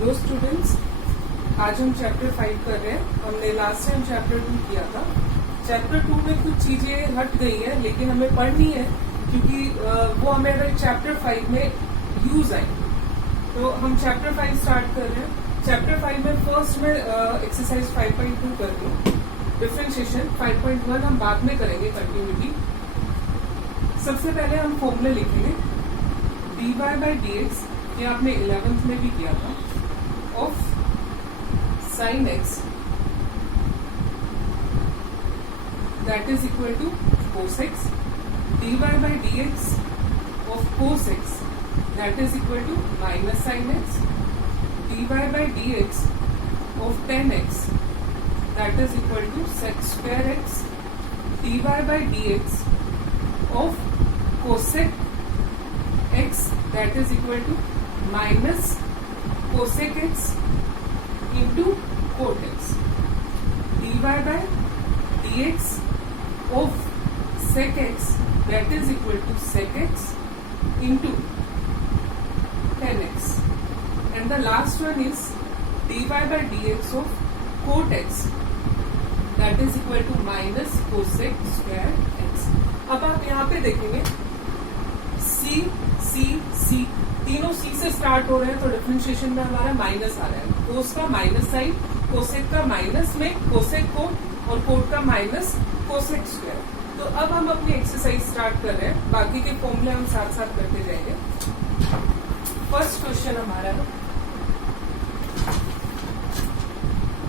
Hello students, आज हम chapter 5 कर रहे हैं। हमने लास्ट टाइम चैप्टर 2 किया था। चैप्टर 2 में कुछ चीजें हट गई है, लेकिन हमें पढ़नी है क्योंकि वो हमें अगर चैप्टर 5 में यूज आई। तो हम चैप्टर 5 स्टार्ट कर रहे हैं। चैप्टर 5 में फर्स्ट में एक्सरसाइज 5.2 कर रही हूँ, डिफरेंशिएशन। 5.1 हम बाद में करेंगे कंटिन्यूटी। सबसे पहले हम फॉर्मूला लिखेंगे dy बाई dx, ये आपने 11th में भी किया था, of sine x that is equal to cos x, dy by dx of cos x that is equal to minus sine x, dy by dx of tan x that is equal to sec square x, dy by dx of cosec x that is equal to minus cosec x into cot x, dy by dx of sec x that is equal to sec x into tan x, and the last one is dy by dx of cot x that is equal to minus cosec square x। अब आप यहाँ पे देखेंगे सी सी सी, तीनों सी से start हो रहे हैं, तो डिफरेंशिएशन में हमारा माइनस आ रहा है। कोस का माइनस साइन, कोसेक का माइनस में कोसेक कोट और कोट का माइनस कोसेक स्क्वायर। तो अब हम अपनी एक्सरसाइज स्टार्ट कर रहे हैं, बाकी के फॉर्मूले हम साथ साथ करते जाएंगे। फर्स्ट क्वेश्चन हमारा है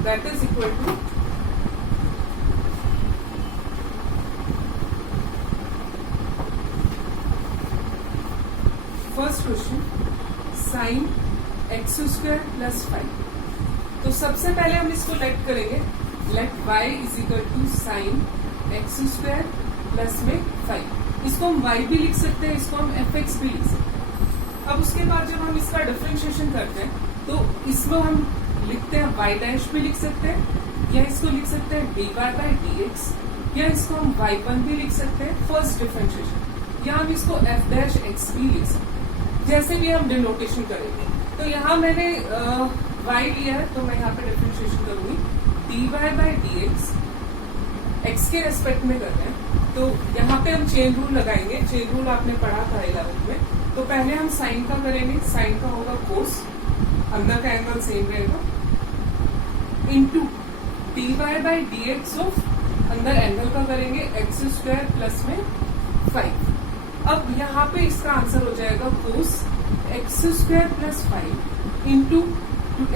that is equal to first question sine x square plus 5। तो सबसे पहले हम इसको लेट करेंगे, let y is equal to sine x square plus में 5। इसको हम y भी लिख सकते हैं, इसको हम fx भी लिख सकते हैं। अब उसके बाद जब हम इसका डिफरेंशिएशन करते हैं तो इसमें हम लिखते हैं y डैश भी लिख सकते हैं, या इसको लिख सकते हैं dy बाई dx, या इसको हम y1 भी लिख सकते हैं फर्स्ट डिफरेंशिएशन, या हम इसको f डैश x भी लिख सकते हैं, जैसे भी हम डिनोटेशन करेंगे। तो यहाँ मैंने y लिया है, तो मैं यहाँ पे डिफरेंशिएशन करूंगी dy बाई dx, x के रेस्पेक्ट में कर रहे हैं। तो यहाँ पे हम चेन रूल लगाएंगे। चेन रूल आपने पढ़ा था 11th में। तो पहले हम साइन का करेंगे, साइन का होगा कोस, अंदर का एंगल सेम रहेगा, into dy by dx of अंदर एंगल का करेंगे एक्स स्क्वायर प्लस में 5। अब यहाँ पे इसका आंसर हो जाएगा cos x square plus 5 into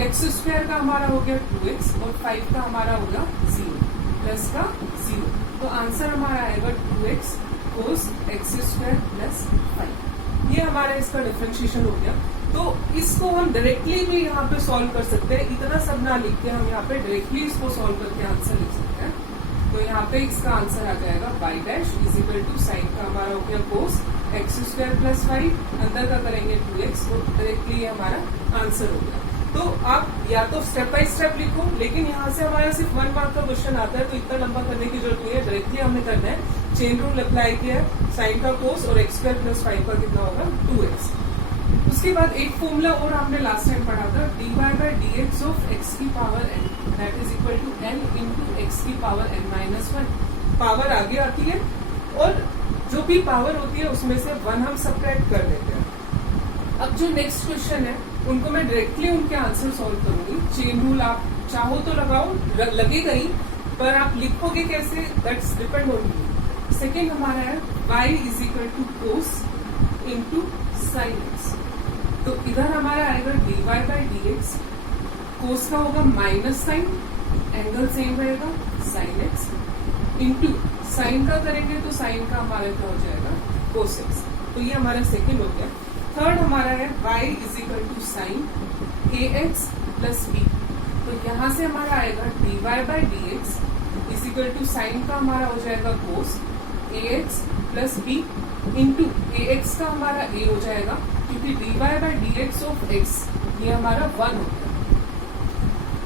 x square का हमारा हो गया 2x और 5 का हमारा होगा 0 प्लस का 0। तो आंसर हमारा आएगा 2x cos x square plus 5। ये हमारा इसका डिफरेंशिएशन हो गया। तो इसको हम डायरेक्टली भी यहाँ पे सॉल्व कर सकते हैं, इतना सब ना लिख के हम यहाँ पे डायरेक्टली इसको सॉल्व करके आंसर लिख सकते हैं। तो यहाँ पे इसका आंसर आ जाएगा y dash is equal to sine का हमारा हो गया कोस एक्स स्क्वायर प्लस 5, अंदर का करेंगे 2x, तो डायरेक्टली ये हमारा आंसर हो गया। तो आप या तो स्टेप बाय स्टेप लिखो, लेकिन यहाँ से हमारा सिर्फ 1 मार्क का क्वेश्चन आता है, तो इतना लंबा करने की जरूरत नहीं है, डायरेक्टली हमें करना है। चेन रूल अप्लाई किया है, साइन का कोस और एक्स स्क्वायर प्लस 5 का कितना होगा 2x। उसके बाद एक फॉर्मूला और हमने लास्ट टाइम पढ़ा था, dy by dx of x की power n that is equal to n into x की पावर n माइनस 1। पावर आगे आती है और जो भी पावर होती है उसमें से 1 हम सब्ट्रैक्ट कर देते हैं। अब जो नेक्स्ट क्वेश्चन है उनको मैं डायरेक्टली उनके आंसर सॉल्व करूंगी। चेन रूल आप चाहो तो लगाओ, लगेगा ही, पर आप लिखोगे कैसे that's depend on you. Second हमारा है y is equal to cos into sine x. तो इधर हमारा आएगा dy बाई dx, कोस का होगा माइनस साइन, एंगल सेम रहेगा साइन एक्स, इंटू साइन का करेंगे तो साइन का हमारा क्या हो जाएगा कोस एक्स। तो ये हमारा सेकेंड हो गया। थर्ड हमारा है y is equal to sine ax plus b। तो यहाँ से हमारा आएगा dy by dx is equal to sine का हमारा हो जाएगा cos ax plus b, into ax का हमारा a हो जाएगा, क्योंकि dy by dx of x ये हमारा 1 हो गया,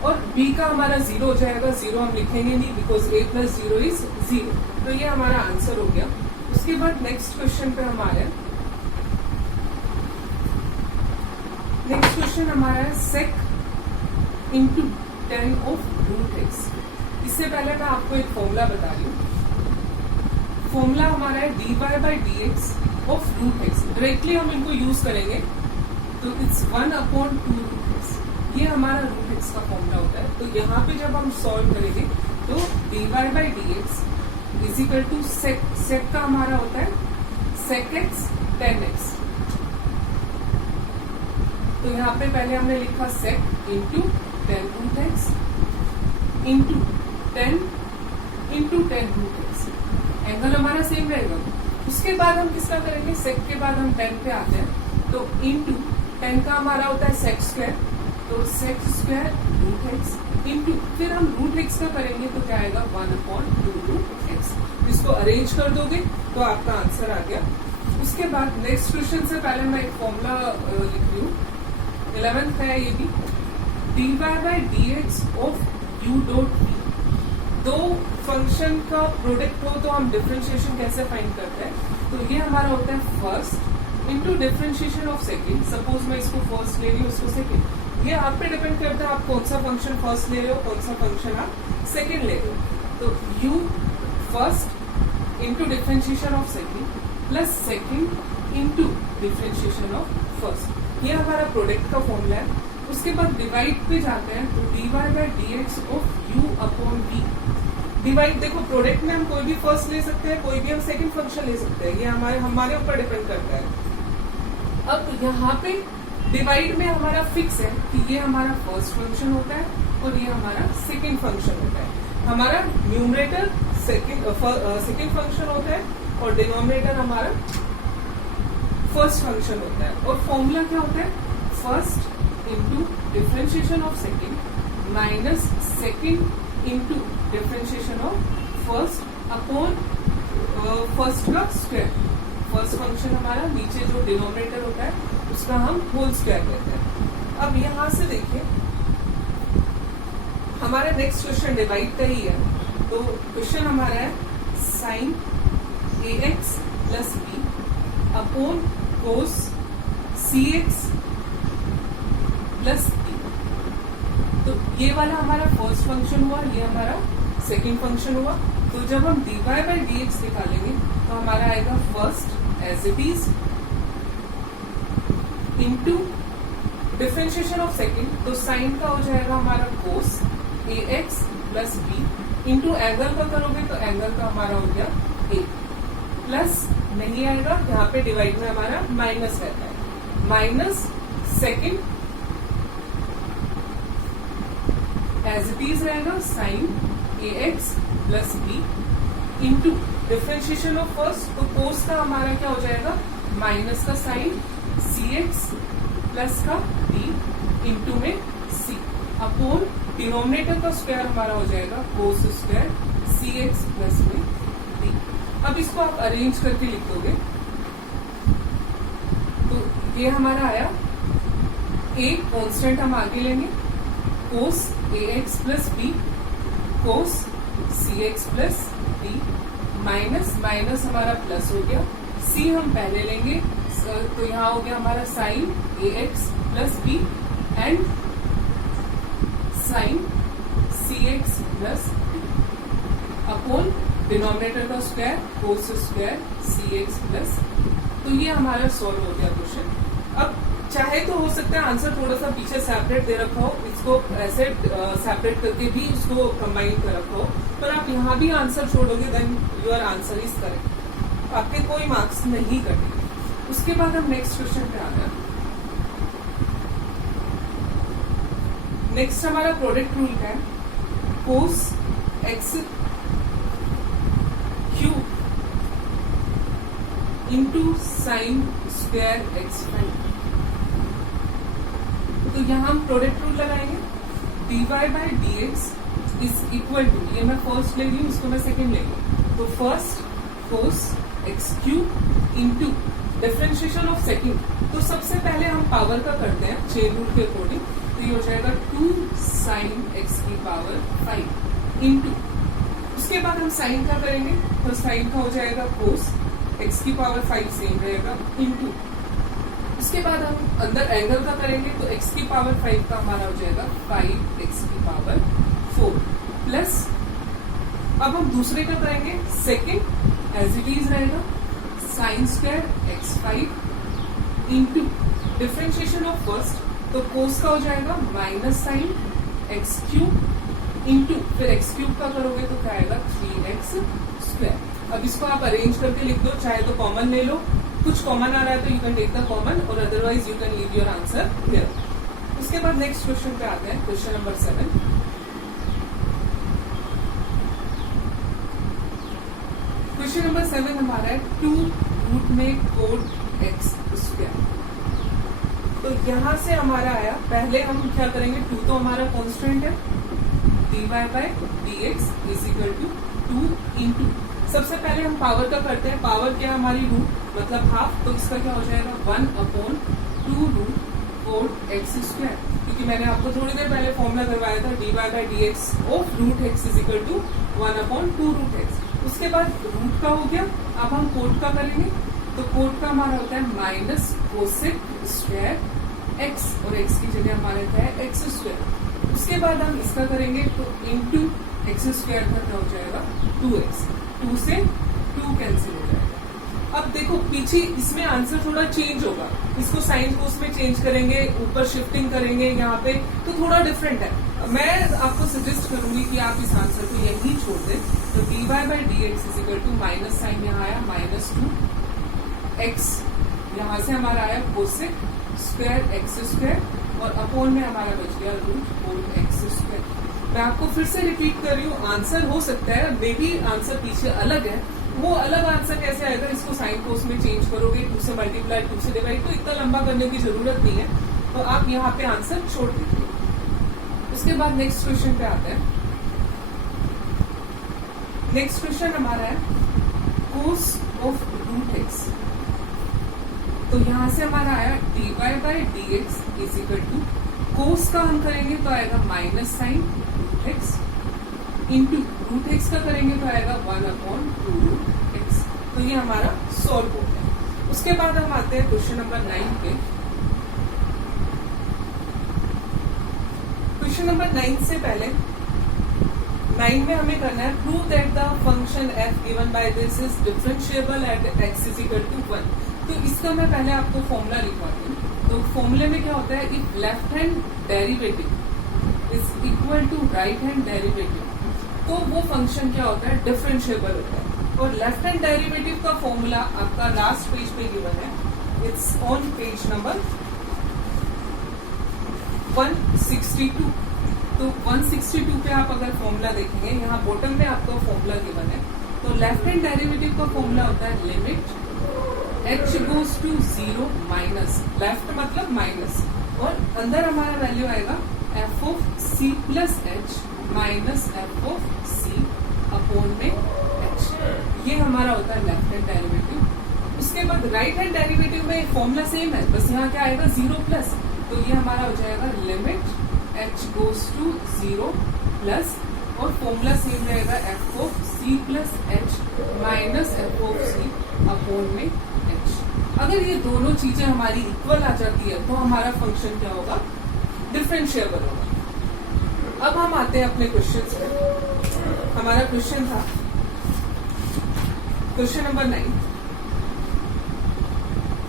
और b का हमारा 0 हो जाएगा। 0 हम लिखेंगे नहीं बिकॉज a प्लस 0 इज 0। तो ये हमारा आंसर हो गया। उसके बाद नेक्स्ट क्वेश्चन पे हमारे नेक्स्ट क्वेश्चन हमारा है सेक इंटू 10 ऑफ रूट एक्स। इससे पहले मैं आपको एक फॉर्मूला बता रही हूँ। फॉर्मूला हमारा है dy by d x of root x. Directly हम इनको यूज करेंगे तो इट्स 1/2 रूट एक्स। ये हमारा रूट एक्स का फॉर्मूला होता है। तो यहाँ पे जब हम सॉल्व करेंगे तो dy by d x is equal to sec का हमारा होता है sec x 10x। तो यहाँ पे पहले हमने लिखा sec into 10 root x into 10 into 10 root x. Angle हमारा सेम रहेगा। उसके बाद हम किसका करेंगे, sec के बाद हम 10 पे आते हैं तो इंटू 10 का हमारा होता है sec स्क्वायर, तो sec square root x into फिर हम रूट एक्स का करेंगे तो क्या आएगा 1/2 रूट एक्स। इसको अरेंज कर दोगे तो आपका आंसर आ गया। उसके बाद नेक्स्ट क्वेश्चन से पहले मैं एक फॉर्मूला लिख रही हूँ, 11th है ये भी। dy by d x of U dot v। दो फंक्शन का प्रोडक्ट हो तो हम डिफरेंशिएशन कैसे फाइंड करते हैं, तो ये हमारा होता है first into differentiation of second. Suppose मैं इसको फर्स्ट ले रही हूँ, इसको सेकेंड। ये आप पे डिपेंड करता है आप कौन सा फंक्शन फर्स्ट ले रहे हो, कौन सा फंक्शन आप सेकेंड ले रहे हो। तो u first into differentiation of second plus second into differentiation of first. ये हमारा प्रोडक्ट का फॉर्मूला है। उसके बाद डिवाइड पे जाते हैं तो dy by d x of u upon v। Divide देखो, प्रोडक्ट में हम कोई भी फर्स्ट ले सकते हैं, कोई भी हम सेकंड फंक्शन ले सकते हैं। ये हमारे ऊपर डिपेंड करता है। अब यहाँ पे डिवाइड में हमारा फिक्स है कि ये हमारा फर्स्ट फंक्शन होता है और ये हमारा सेकंड फंक्शन होता है। हमारा न्यूमरेटर सेकंड फंक्शन होता है और डिनोमिनेटर हमारा फर्स्ट फंक्शन होता है। और फॉर्मूला क्या होता है, first into differentiation of second minus second into differentiation of first upon first का स्क्वायर। फर्स्ट फंक्शन हमारा नीचे जो डिनोमिनेटर होता है उसका हम होल स्क्वायर लेते हैं। अब यहां से देखिए हमारा नेक्स्ट क्वेश्चन डिवाइड का ही है। तो क्वेश्चन हमारा है sine ax plus b upon cos cx plus b। तो ये वाला हमारा फर्स्ट फंक्शन हुआ, ये हमारा सेकंड फंक्शन हुआ। तो जब हम dy बाई डी एक्स निकालेंगे तो हमारा आएगा first as it is into differentiation of second. तो साइन का हो जाएगा हमारा cos ax plus b into angle का करोगे तो एंगल का हमारा हो गया a प्लस नहीं आएगा, यहाँ पे डिवाइड में हमारा माइनस रहता है, minus second as it is रहेगा sine ax plus b into differentiation of first. तो कोस का हमारा क्या हो जाएगा, माइनस का साइन cx प्लस का b इंटू में c अपॉन डिनोमिनेटर का स्क्वायर हमारा हो जाएगा कोस स्क्वायर cx प्लस में d। अब इसको आप अरेंज करके लिख दोगे तो ये हमारा आया a कांस्टेंट हम आगे लेंगे, कोस ax प्लस b कोस cx plus d minus minus हमारा प्लस हो गया, c हम पहले लेंगे तो यहाँ हो गया हमारा sine ax plus b and sine cx plus d upon denominator का square cos square cx plus. तो ये हमारा सॉल्व हो गया क्वेश्चन। अब चाहे तो हो सकता है आंसर थोड़ा सा पीछे सेपरेट दे रखा हो, इसको ऐसे सेपरेट करके भी इसको कंबाइन कर रखा हो, पर आप यहाँ भी आंसर छोड़ोगे then your answer is correct, आपके कोई मार्क्स नहीं कटेंगे। उसके बाद हम नेक्स्ट क्वेश्चन पे आ गए। नेक्स्ट हमारा प्रोडक्ट रूल है cos x cube into sine square x prime. तो यहाँ हम प्रोडक्ट रूल लगाएंगे, dy by d x is equal to, ये मैं फर्स्ट ले रही हूँ, इसको मैं सेकेंड ले लूँ, तो first cos x cube into differentiation of second. तो सबसे पहले हम पावर का करते हैं चेन रूल के अकॉर्डिंग, तो ये हो जाएगा 2 साइन एक्स की पावर 5 इंटू, उसके बाद हम साइन का करेंगे तो साइन का हो जाएगा कोस एक्स की पावर 5 सेम रहेगा इंटू, उसके उसके बाद हम अंदर एंगल का करेंगे तो x की पावर 5 का हमारा हो जाएगा 5x की पावर 4 प्लस अब हम दूसरे का करेंगे सेकेंड एज इट इज रहेगा sine square x5 into differentiation of first तो कोस का हो जाएगा minus sine x cube into फिर एक्स क्यूब का करोगे तो क्या आएगा 3x स्क्वायर। अब इसको आप अरेंज करके लिख दो, चाहे तो कॉमन ले लो, कुछ कॉमन आ रहा है तो you can take the common और otherwise you can leave your answer here. उसके बाद नेक्स्ट क्वेश्चन पे आते हैं, क्वेश्चन नंबर 7। क्वेश्चन नंबर 7 हमारा है 2 रूट में कोड x स्क्वायर। तो यहां से हमारा आया, पहले हम क्या करेंगे, 2 तो हमारा कांस्टेंट है, dy by dx is equal to 2 into सबसे पहले हम पावर का करते हैं, पावर क्या हमारी रूट मतलब हाफ, तो इसका क्या हो जाएगा 1/2 रूट कोड x स्क्वायर, क्योंकि मैंने आपको थोड़ी देर पहले फॉर्मूला करवाया था dy by dx of root x is equal to 1/2 root x। उसके बाद रूट का हो गया, अब हम कोड का करेंगे तो कोड का हमारा होता है माइनस कोसेक स्क्वायर x और x की जगह हमारा क्या है x स्क्वायर। उसके बाद हम इसका करेंगे तो इंटू एक्स स्क्वायर का क्या हो जाएगा 2x, 2 से 2 कैंसिल हो जाएगा। अब देखो पीछे इसमें आंसर थोड़ा चेंज होगा, इसको साइन कोस में चेंज करेंगे, ऊपर शिफ्टिंग करेंगे यहाँ पे तो थोड़ा डिफरेंट है। मैं आपको सजेस्ट करूंगी कि आप इस आंसर को यही छोड़ दें, तो dy by dx is equal to minus sine यहाँ आया -2x, यहाँ से हमारा आया कोसेक स्क्वायर एक्स स्क्वायर और अपोन में हमारा बच गया रूट कोड एक्स स्क्वायर। मैं आपको फिर से रिपीट कर रही हूँ, आंसर हो सकता है मे बी आंसर पीछे अलग है, वो अलग आंसर कैसे आएगा, इसको साइन कोस में चेंज करोगे, 2 से मल्टीप्लाई 2 से डिवाइड, तो इतना लंबा करने की जरूरत नहीं है, तो आप यहाँ पे आंसर छोड़ दीजिए। उसके बाद नेक्स्ट क्वेश्चन पे आते हैं। नेक्स्ट क्वेश्चन हमारा है कोस ऑफ रूट एक्स। तो यहाँ से हमारा आया dy by dx is equal to cos का हम करेंगे तो आएगा minus sine root x into root x का करेंगे तो आएगा 1/2 रूट एक्स। तो ये हमारा सॉल्व हो गया। उसके बाद हम आते हैं क्वेश्चन नंबर 9 पे। क्वेश्चन नंबर 9 से पहले 9 में हमें करना है prove that the function f given by this is differentiable at x is equal to 1। तो इसका मैं पहले आपको फॉर्मूला लिखवाती हूँ। तो फॉर्मूले में क्या होता है, if left hand derivative is equal to right hand derivative, तो वो फंक्शन क्या होता है, डिफरेंशिएबल होता है। और लेफ्ट हैंड डेरिवेटिव का फॉर्मूला आपका लास्ट पेज पे गिवन है, इट्स ऑन पेज नंबर 162। तो 162 पे आप अगर फॉर्मूला देखेंगे, यहाँ बॉटम में आपका फॉर्मूला गिवन है, तो लेफ्ट हैंड डेरिवेटिव का फॉर्मूला होता है limit h goes to 0 minus, left मतलब माइनस, और अंदर हमारा वैल्यू आएगा f of c plus h minus f of c upon में h। ये हमारा होता है लेफ्ट हैंड डेरिवेटिव। उसके बाद राइट हैंड डेरिवेटिव में फॉर्मूला सेम है, बस यहाँ क्या आएगा 0 प्लस, तो ये हमारा हो जाएगा limit h goes to 0 plus, और फॉर्मूला सेम रहेगा f of c plus h minus f of c upon में h। अगर ये दोनों चीजें हमारी इक्वल आ जाती है तो हमारा फंक्शन क्या होगा, डिफरेंशिएबल होगा। अब हम आते हैं अपने क्वेश्चन पे। हमारा क्वेश्चन था क्वेश्चन नंबर 9,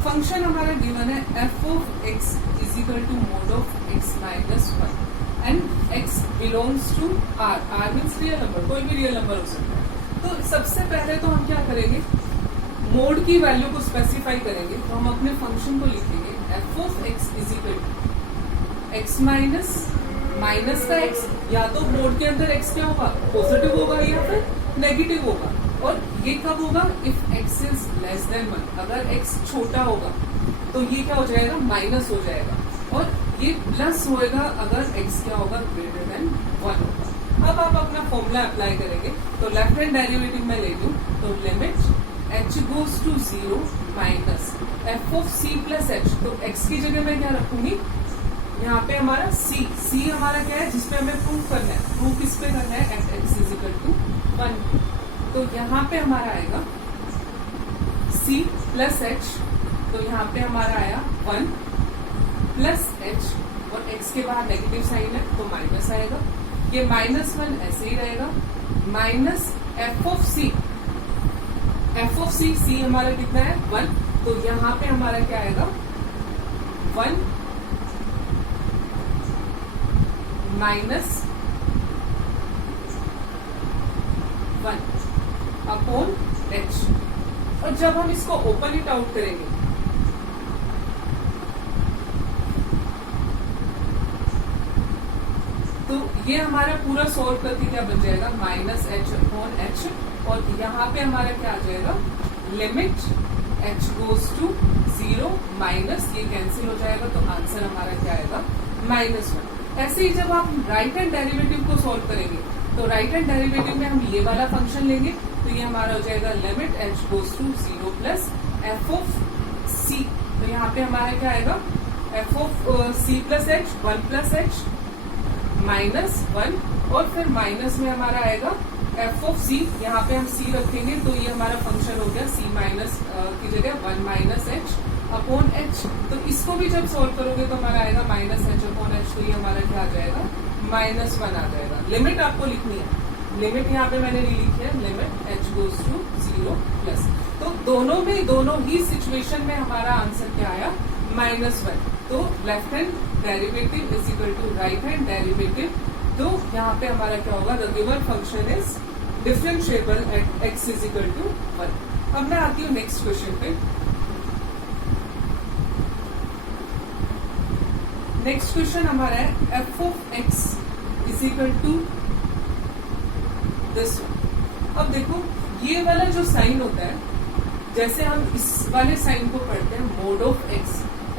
फंक्शन हमारा गिवन है f of x is equal to mod of x minus 1 and x belongs to r। r means real number, कोई भी रियल नंबर हो सकता है। तो सबसे पहले तो हम क्या करेंगे, मोड की वैल्यू को स्पेसिफाई करेंगे, तो हम अपने फंक्शन को लिखेंगे f of x is equal to x minus minus का x, या तो मोड के अंदर x क्या होगा, पॉजिटिव होगा या फिर नेगेटिव होगा, और ये कब होगा, if x is less than 1। अगर x छोटा होगा तो ये क्या हो जाएगा, माइनस हो जाएगा, और ये प्लस होएगा अगर x क्या होगा, ग्रेटर देन 1 होगा। अब आप अपना फॉर्मूला अप्लाई करेंगे, तो लेफ्ट हैंड डेरिवेटिव में ले लूं, तो limit h goes to 0 minus f of c plus h, तो x की जगह मैं क्या रखूंगी, यहाँ पे हमारा c हमारा क्या है, जिसपे हमें प्रूव करना है, प्रूव किस पे करना है, at x is equal to 1। तो यहाँ पे हमारा आएगा c प्लस h तो यहाँ पे हमारा आया 1 प्लस एच, और एक्स के बाहर नेगेटिव साइन है तो माइनस आएगा। ये -1 ऐसे ही रहेगा, माइनस एफ ऑफ सी, सी हमारा कितना है 1, तो यहाँ पे हमारा क्या आएगा 1 माइनस 1 अपॉन एच। और जब हम इसको ओपन इट आउट करेंगे तो ये हमारा पूरा सॉल्व करके क्या बन जाएगा माइनस एच अपॉन एच, और यहाँ पे हमारा क्या आ जाएगा limit h goes to 0 minus, ये कैंसिल हो जाएगा तो आंसर हमारा क्या आएगा -1। ऐसे ही जब आप राइट हैंड डेरिवेटिव को सॉल्व करेंगे तो राइट हैंड डेरिवेटिव में हम ये वाला फंक्शन लेंगे, तो ये हमारा हो जाएगा limit h goes to 0 plus f of c, तो यहाँ पे हमारा क्या आएगा f of c plus h 1 plus h -1, और फिर माइनस में हमारा आएगा एफ ऑफ सी, यहाँ पे हम सी रखेंगे तो ये हमारा फंक्शन हो गया सी माइनस की जगह 1 माइनस एच अपॉन एच। तो इसको भी जब सॉल्व करोगे तो हमारा आएगा माइनस एच अपॉन एच, तो ये हमारा क्या आ जाएगा -1 आ जाएगा। लिमिट आपको लिखनी है, लिमिट यहाँ पे मैंने लिखी है limit h goes to 0 plus, तो दोनों ही सिचुएशन में हमारा आंसर क्या आया -1। तो left hand derivative is equal to right hand derivative, तो यहाँ पे हमारा क्या होगा the given function is differentiable at x is equal to 1। अब मैं आती हूँ नेक्स्ट क्वेश्चन पे। नेक्स्ट क्वेश्चन हमारा है f of x is equal to this one. अब देखो ये वाला जो साइन होता है, जैसे हम इस वाले साइन को पढ़ते हैं मोड ऑफ x,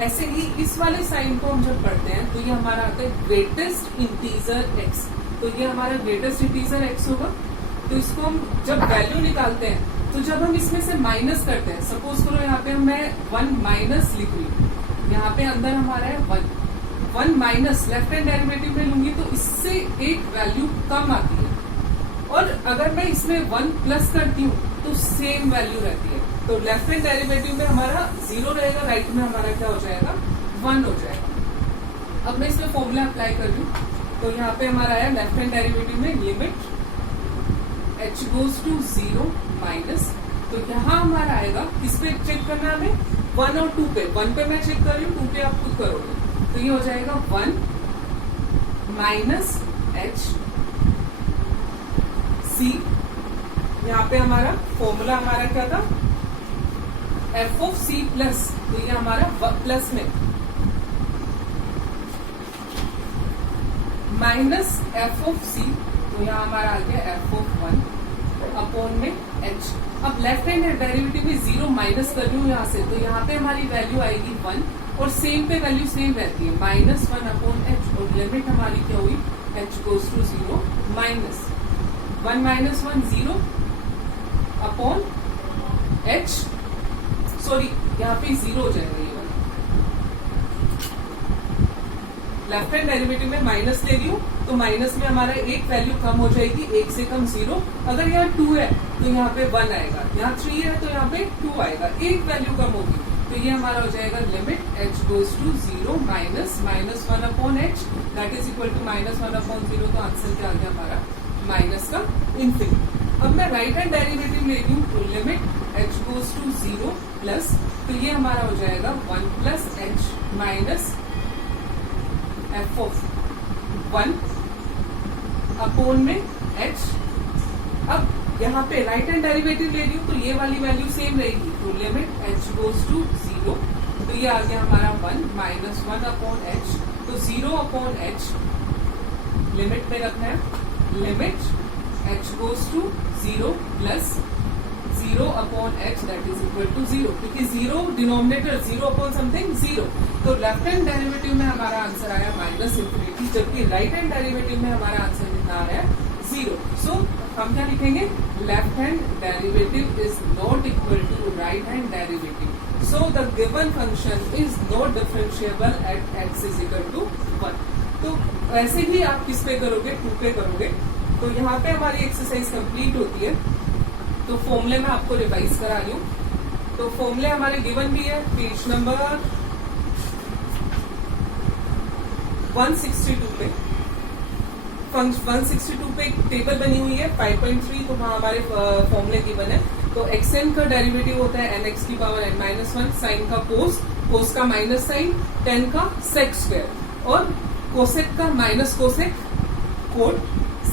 ऐसे ही इस वाले साइन को हम जब पढ़ते हैं तो ये हमारा आता है ग्रेटेस्ट इंटीजर x, तो ये हमारा ग्रेटेस्ट इंटीजर x होगा। तो इसको हम जब वैल्यू निकालते हैं तो जब हम इसमें से माइनस करते हैं, सपोज करो यहाँ पे मैं 1 माइनस लिख रही हूँ, यहाँ पे अंदर हमारा है 1 माइनस, लेफ्ट हैंड डेरिवेटिव में लूंगी तो इससे एक वैल्यू कम आती है, और अगर मैं इसमें 1 प्लस करती हूँ तो सेम वैल्यू रहती है। तो लेफ्ट हैंड डेरिवेटिव में हमारा 0 रहेगा, राइट में हमारा क्या हो जाएगा 1 हो जाएगा। अब मैं इसमें फॉर्मूला अप्लाई कर रही हूँ, तो यहाँ पे हमारा है लेफ्ट हैंड डेरिवेटिव में limit h goes to 0 minus, तो यहाँ हमारा आएगा, किस पे चेक करना है हमें 1 और 2 पे, 1 पे मैं चेक कर रही हूँ, 2 पे आप खुद करोगे, तो ये हो जाएगा 1 माइनस एच सी। यहाँ पे हमारा फॉर्मूला हमारा क्या था एफ ऑफ सी प्लस, तो ये हमारा प्लस में माइनस एफ ऑफ सी, तो यहाँ हमारा आ गया एफ ऑफ 1 अपॉन में एच। अब लेफ्ट हैंड डेरिवेटिव में 0 माइनस कर रही हूँ यहाँ से, तो यहाँ पे हमारी वैल्यू आएगी 1, और सेम पे वैल्यू सेम रहती है -1 अपॉन एच, और लिमिट हमारी क्या हुई h goes to 0 minus 1 minus 1 0 upon h, sorry यहाँ पे 0 हो जाएगा ये वाला, लेफ्ट हैंड डेरिवेटिव में माइनस ले रही हूँ तो माइनस में हमारा एक वैल्यू कम हो जाएगी, 1 से कम 0। अगर यहाँ 2 है तो यहाँ पे 1 आएगा, यहाँ 3 है तो यहाँ पे 2 आएगा, एक वैल्यू कम होगी, तो ये हमारा हो जाएगा limit h goes to 0 minus -1 upon h, that is equal to -1 upon 0, तो आंसर क्या आ गया हमारा माइनस का इन्फिनिटी। अब मैं राइट हैंड डेरिवेटिव ले रही हूँ, तो limit h goes to 0 plus, तो ये हमारा हो जाएगा 1 plus h minus f of 1 upon में एच। अब यहाँ पे राइट हैंड डेरिवेटिव ले रही हूँ तो ये वाली वैल्यू सेम रहेगी, तो लिमिट एच गोज टू 0, तो ये आ गया हमारा 1 माइनस 1 अपॉन एच, तो 0 अपॉन एच लिमिट में रखना है, limit h goes to 0 plus 0 upon h that is equal to 0, क्योंकि 0 डिनोमिनेटर 0 अपॉन समथिंग 0, तो लेफ्ट हैंड डेरिवेटिव में हमारा आंसर आया -∞, जबकि राइट हैंड डेरिवेटिव में हमारा आंसर कितना आ रहा है 0। सो हम क्या लिखेंगे left hand derivative is not equal to right hand derivative, so the given function is not differentiable at x is equal to 1। तो ऐसे ही आप किस पे करोगे 2 पे करोगे, तो यहाँ पे हमारी एक्सरसाइज कंप्लीट होती है। तो फॉर्मूले में आपको रिवाइज करा रही हूँ, तो फॉर्मूले हमारे गिवन भी है पेज नंबर 162 पे। 162 पे एक टेबल बनी हुई है 5.3, तो वहां हमारे फॉर्मूले गिवन है। तो xn का डेरिवेटिव होता है nx की पावर n-1, साइन का कोस का माइनस साइन, टेन का सेक स्क्वायर, और कोसेक का माइनस कोसेक कोट,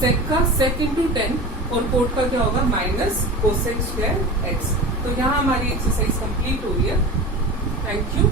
सेक का सेक इंटू 10, और कोट का क्या होगा माइनस कोसेक स्क्वायर x। तो यहाँ हमारी एक्सरसाइज कंप्लीट हो रही है। Thank you.